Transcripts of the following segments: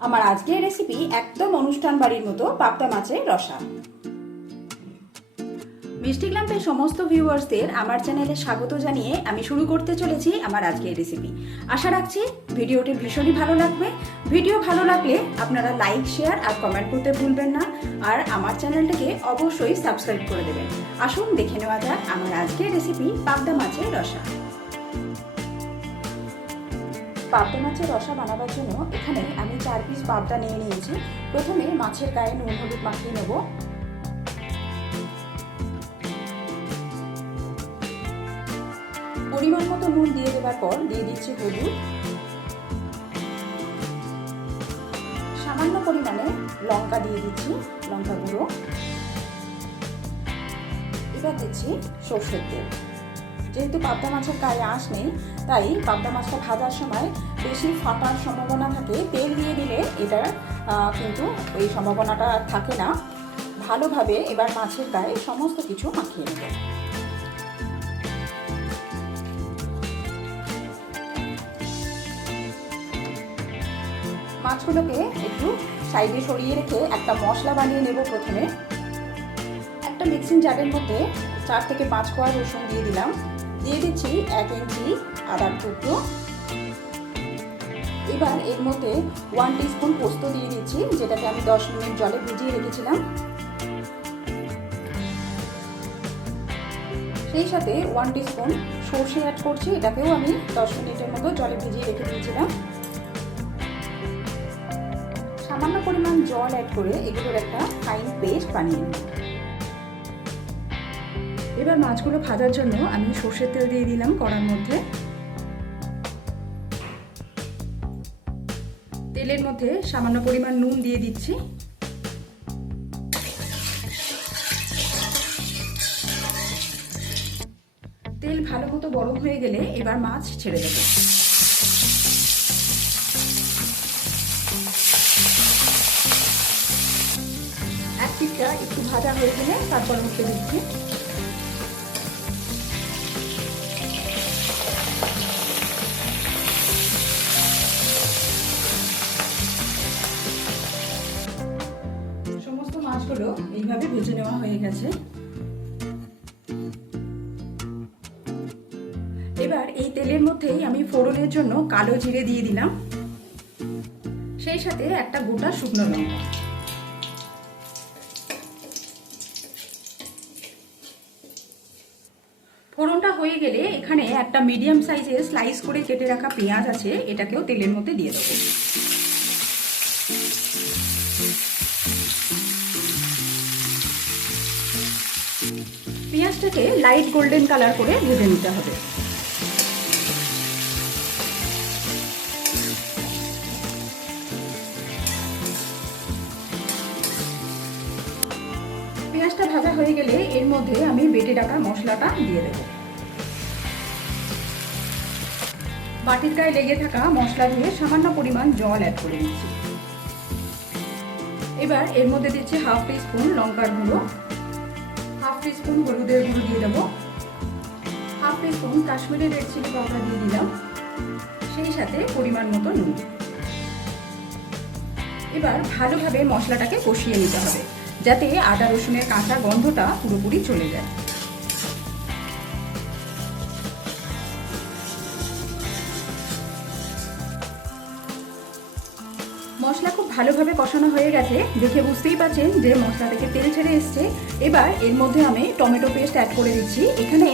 আমার আজকের রেসিপি একদম অনুষ্ঠান বাড়ির মতো, পাবদা মাছের রসা। মিষ্টি ক্লাম্পের সমস্ত ভিউয়ার্সদের আমার চ্যানেলে স্বাগত জানিয়ে আমি শুরু করতে চলেছি আমার আজকের রেসিপি আশা রাখছি ভিডিওটি ভীষণই ভালো লাগবে। ভিডিও ভালো লাগলে আপনারা লাইক শেয়ার আর কমেন্ট করতে ভুলবেন না। আর আমার চ্যানেলটাকে অবশ্যই সাবস্ক্রাইব করে দেবেন। আসুন দেখে নেওয়া যাক আমার আজকের রেসিপি পাবদা মাছের রসা। পাবদা মাছের রসা বানাবার জন্য এখানে আমি চার পিস পাবদা নিয়ে নিয়েছি। প্রথমে মাছের গায়ে নুন, হলুদ মাখিয়ে নেব। পরিমাণ মতো নুন দিয়ে দেওয়ার পর দিয়ে দিচ্ছি হলুদ। সামান্য পরিমাণে লঙ্কা দিয়ে দিচ্ছি, লঙ্কা গুঁড়ো। এবার দিচ্ছি সর্ষের তেল। যেহেতু পাবদা মাছের গায়ে আঁশ নেই, তাই পাবদা মাছটা ভাজার সময় বেশি ফাটার সম্ভাবনা থাকে। তেল দিয়ে দিলে এটার কিন্তু এই সম্ভাবনাটা থাকে না। ভালোভাবে এবার মাছের গায়ে সমস্ত কিছু মাখিয়ে নেব। মাছগুলোকে একটু সাইডে সরিয়ে রেখে একটা মশলা বানিয়ে নেব প্রথমে। একটা মিক্সিং জারের মধ্যে চার থেকে পাঁচ কোয়া রসুন দিয়ে দিলাম। দিয়ে দিচ্ছি এক ইঞ্চি আদার টুকরো। এবার এর মধ্যে ওয়ান টিস্পুন পোস্ত দিয়ে দিচ্ছি, যেটাকে আমি দশ মিনিট জলে ভিজিয়ে রেখেছিলাম। সেই সাথে ওয়ান টিস্পুন সর্ষে অ্যাড করছি, এটাকেও আমি দশ মিনিটের মতো জলে ভিজিয়ে রেখে দিয়েছিলাম। সামান্য পরিমাণ জল অ্যাড করে এগুলোর একটা ফাইন পেস্ট বানিয়ে নেব এবার মাছগুলো ভাজার জন্য আমি সর্ষের তেল দিয়ে দিলাম কড়ার মধ্যে। তেলের মধ্যে সামান্য পরিমাণ নুন দিয়ে দিচ্ছি। তেল ভালো মতো গরম হয়ে গেলে এবার মাছ ছেড়ে দেবো। এক একটু ভাজা হয়ে গেলে তারপর উঠে দিচ্ছি। হয়ে গেছে। এবার এই তেলের মধ্যেই আমি ফোড়নের জন্য কালো জিরে দিয়ে দিলাম। সেই সাথে একটা গোটা শুকনো লঙ্কা। ফোড়নটা হয়ে গেলে এখানে একটা মিডিয়াম সাইজের স্লাইস করে কেটে রাখা পেঁয়াজ আছে, এটাকেও তেলের মধ্যে দিয়ে দেবো। পেঁয়াজটাকে লাইট গোল্ডেন কালার করে ভেজে নিতে হবে। পেঁয়াজটা ভাজা হয়ে গেলে এর মধ্যে আমি বেটে রাখা মশলাটা দিয়ে দেব। বাটির গায়ে লেগে থাকা মশলা দিয়ে সামান্য পরিমাণ জল অ্যাড করে দিচ্ছি এবার এর মধ্যে দিচ্ছি হাফ টি স্পুন লঙ্কার গুঁড়ো। হাফ টি স্পুন হলুদের গুঁড়ো দিয়ে দেবো। Half teaspoon Kashmiri red chilli powder দিয়ে দিলাম। সেই সাথে পরিমাণ মতো নুন। এবার ভালোভাবে মশলাটাকে কষিয়ে নিতে হবে, যাতে আদা রসুনের কাঁচা গন্ধটা পুরোপুরি চলে যায়। মশলা খুব ভালোভাবে কষানো হয়ে গেছে। দেখে বুঝতেই পারছেন যে মশলা থেকে তেল ছেড়ে এসছে। এবার এর মধ্যে আমি টমেটো পেস্ট অ্যাড করে দিচ্ছি। এখানে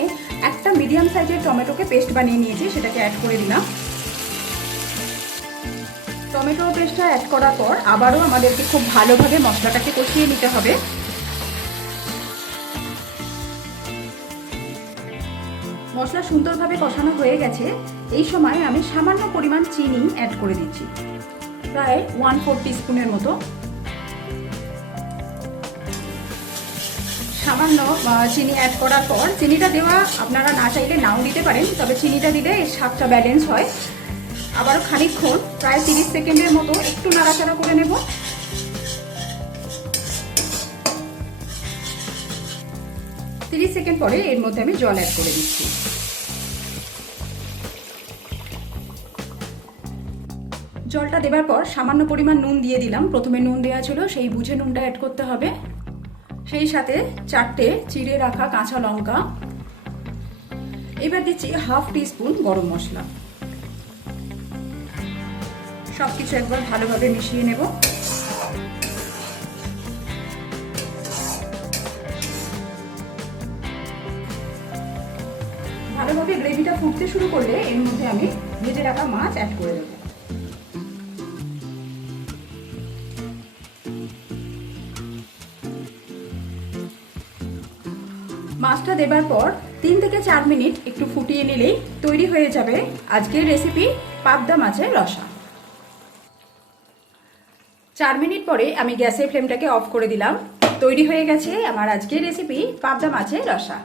একটা মিডিয়াম সাইজের টমেটোকে পেস্ট বানিয়ে নিয়েছি, সেটাকে অ্যাড করে দিলাম। টমেটো পেস্টটা অ্যাড করার পর আবারও আমাদেরকে খুব ভালোভাবে মশলাটাকে কষিয়ে নিতে হবে। মশলা সুন্দরভাবে কষানো হয়ে গেছে। এই সময় আমি সামান্য পরিমাণ চিনি অ্যাড করে দিচ্ছি। প্রায় ওয়ান ফোর স্পুনের মতো। সামান্য চিনি অ্যাড করার পর, চিনিটা দেওয়া আপনারা না চাইলে নাও দিতে পারেন, তবে চিনিটা দিলে এর স্বাদটা ব্যালেন্স হয়। আবারও খানিকক্ষণ, প্রায় তিরিশ সেকেন্ডের মতো একটু নাড়াচাড়া করে নেব। তিরিশ সেকেন্ড পরে এর মধ্যে আমি জল অ্যাড করে দিচ্ছি। জলটা দেবার পর সামান্য পরিমাণ নুন দিয়ে দিলাম। প্রথমে নুন দেওয়া ছিল, সেই বুঝে নুনটা অ্যাড করতে হবে। সেই সাথে চারটে চিড়ে রাখা কাঁচা লঙ্কা। এবার দিচ্ছি হাফ টিস্পুন গরম মশলা। সব কিছু একবার ভালোভাবে মিশিয়ে নেব। ভালোভাবে গ্রেভিটা ফুটতে শুরু করলে এর মধ্যে আমি ভেজে রাখা মাছ অ্যাড করে দেবো। মাছটা দেবার পর তিন থেকে চার মিনিট একটু ফুটিয়ে নিলেই তৈরি হয়ে যাবে আজকের রেসিপি পাবদা মাছের রসা। চার মিনিট পরে আমি গ্যাসের ফ্লেমটাকে অফ করে দিলাম। তৈরি হয়ে গেছে আমার আজকের রেসিপি পাবদা মাছের রসা।